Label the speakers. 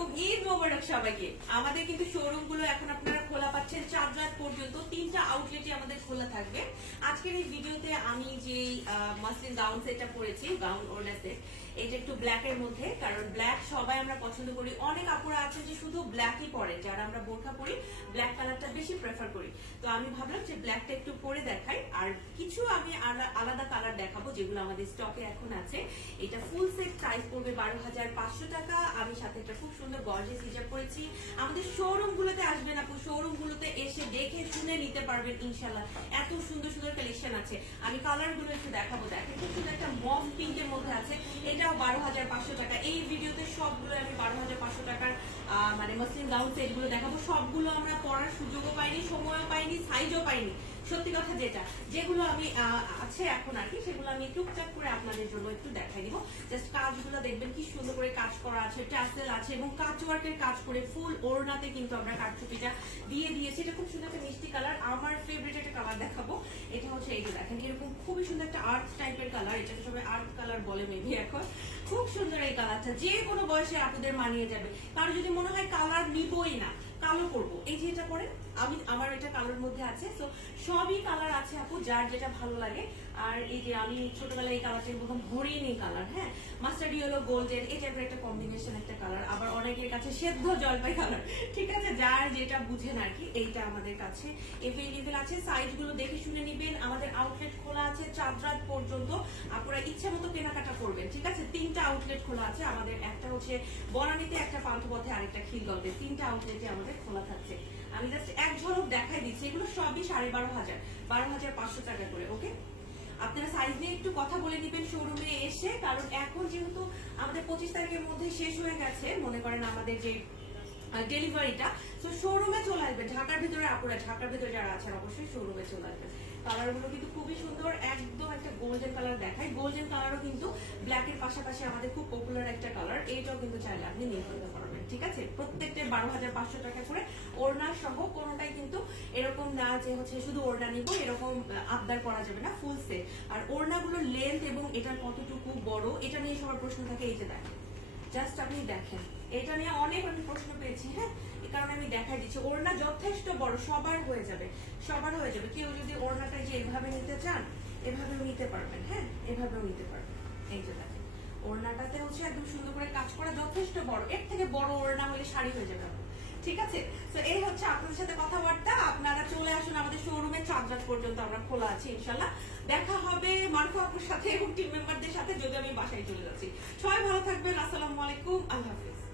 Speaker 1: আলাইকুম ঈদ মোবারক সবাইকে। আমাদের কিন্তু শোরুমগুলো এখন আপনারা খোলা পাচ্ছেন চার রাত পর্যন্ত। তিনটা আউটলেটে আমাদের খোলা থাকবে। আজকের এই ভিডিওতে আমি যে মাসলিন গাউন সেটটা পরেছি গাউন ওড়না সেট এটা একটু মধ্যে, কারণ ব্ল্যাক সবাই আমরা পছন্দ করি। অনেক আপুরা আছে যে শুধু ব্ল্যাকই পরে, যারা আমরা বোরখা পরি ব্ল্যাক কালারটা বেশি প্রেফার করি। তো আমি ভাবলাম যে ব্ল্যাকটা একটু পরে দেখাই। আর কিছু আমি আলাদা কালার দেখাবো যেগুলো আমাদের স্টকে এখন আছে। এটা ফুল সেট পড়বে বারো হাজার পাঁচশো টাকা। আমি সাথে একটা খুব সুন্দর গর্জেস হিজাব করেছি আমাদের শোরুম গুলোতে আসবেন আপু। শোরুম গুলোতে এসে দেখে শুনে নিতে পারবেন ইনশাল্লাহ এত সুন্দর সুন্দর কালেকশন আছে। আমি কালারগুলো একটু দেখাবো। দেখেন, খুব সুন্দর একটা মফ পিঙ্কের মধ্যে আছে। এটাও বারো হাজার পাঁচশো টাকা। এই ভিডিওতে সবগুলো আমি বারো হাজার পাঁচশো টাকার মানে মসলিন গাউন সেটগুলো দেখাবো। সবগুলো আমরা পড়ার সুযোগও পাইনি, সময়ও পাইনি সাইজও পাইনি। সত্যি কথা যেটা, যেগুলো আমি আছে এখন আর কি, সেগুলো আমি টুকটাক করে আপনাদের জন্য একটু দেখাই দিব। জাস্ট কাজগুলো দেখবেন কি সুন্দর করে কাজ করা আছে ট্যাসেল আছে এবং কাজ ওয়ার্কের কাজ করে ফুল ওড়নাতে কিন্তু আমরা কাঠচুপিটা দিয়ে দিয়েছি। এটা খুব সুন্দর একটা মিষ্টি কালার আমার ফেভারিট একটা কালার দেখাবো। এটা হচ্ছে এই যে দেখেন, এরকম খুবই সুন্দর একটা আর্ট টাইপের কালার এটাকে সবাই আর্ট কালার বলে মেবি এখন। খুব সুন্দর এই কালারটা যে কোনো বয়সে আপনাদের মানিয়ে যাবে। কারও যদি মনে হয় কালার নিবই না কালো করব। এই যে এটা পরে, আমি আমার এটা কালোর মধ্যে আছে। তো সবই কালার আছে আপু, যার যেটা ভালো লাগে। আর এই যে আমি ছোটবেলায় এই কালারটা প্রথম হরিণী কালার হ্যাঁ? মাস্টার্ড ইয়েলো গোল্ডেন এই টাইপের একটা কম্বিনেশন একটা কালার আবার অনেকের কাছে সেদ্ধ জলপাই কালার ঠিক আছে? যার যেটা বুঝেন আর কি, এইটা আমাদের কাছে এভেলেবেল আছে। সাইজগুলো দেখে শুনে নিবেন। আমাদের আউটলেট খোলা আছে চার রাত পর্যন্ত। আপনারা ইচ্ছা মতো কেনাকাটা করবেন, ঠিক আছে? তিনটা আউটলেট খোলা আছে। আমাদের একটা হচ্ছে বনানীতে, একটা পান্থপথে, আরেকটা খিলগঞ্জে। তিনটা আউটলেটে আমাদের খোলা থাকছে। আমি জাস্ট এক ঝলক দেখাই দিচ্ছি, এগুলো সবই সাড়ে বারো হাজার। বারো হাজার পাঁচশো টাকা করে ওকে আপনারা সাইজ নিয়ে একটু কথা বলে নিবেন শোরুমে এসে, কারণ এখন যেহেতু আমাদের পঁচিশ তারিখের মধ্যে শেষ হয়ে গেছে, মনে করেন আমাদের যে ডেলিভারিটা তো শোরুমে চলে আসবে ঢাকার ভিতরে আপুরা, ঢাকার ভিতরে যারা আছেন, অবশ্যই শোরুমে চলে আসবেন। কালারগুলো কিন্তু খুবই সুন্দর, একদম একটা গোল্ডেন কালার দেখায় গোল্ডেন কালারও কিন্তু ব্ল্যাকের পাশাপাশি আমাদের খুব পপুলার একটা কালার এইটাও কিন্তু চাইলে আপনি নিয়ে ফেলতে পারবেন ঠিক আছে? প্রত্যেকটা বারো হাজার পাঁচশো টাকা করে ওড়না সহ কোনোটাই কিন্তু এরকম না যে হচ্ছে শুধু ওড়না নিব, এরকম আবদার করা যাবে না ফুল সেট আর ওড়নাগুলোর লেন্থ এবং এটার কতটুকু বড়, এটা নিয়ে সবার প্রশ্ন থাকে, এই যে দেখেন। জাস্ট আপনি দেখেন। এটা নিয়ে অনেক আমি প্রশ্ন পেয়েছি হ্যাঁ? কারণে আমি দেখাই দিচ্ছি। ওড়না যথেষ্ট বড়, সবার হয়ে যাবে, সবার হয়ে যাবে। কেউ যদি ওড়নাটা যে এভাবে নিতে চান, এভাবেও নিতে পারবেন হ্যাঁ? এভাবেও নিতে পারবেন। এই যে দেখেন। ওড়নাটাতে হচ্ছে একদম সুন্দর করে কাজ করা, যথেষ্ট বড়। এর থেকে বড় ওড়না হলে শাড়ি হয়ে যাবে। ঠিক আছে? তো এই হচ্ছে আপনাদের সাথে কথাবার্তা। আপনারা চলে আসুন আমাদের শোরুমে চাঁদরাত পর্যন্ত আমরা খোলা আছি ইনশাল্লাহ দেখা হবে মারফু আপুর সাথে এবং টিম মেম্বারদের সাথে, যদি আমি বাসায় চলে যাচ্ছি। সবাই ভালো থাকবেন। আসসালামু আলাইকুম। আল্লাহ হাফিজ।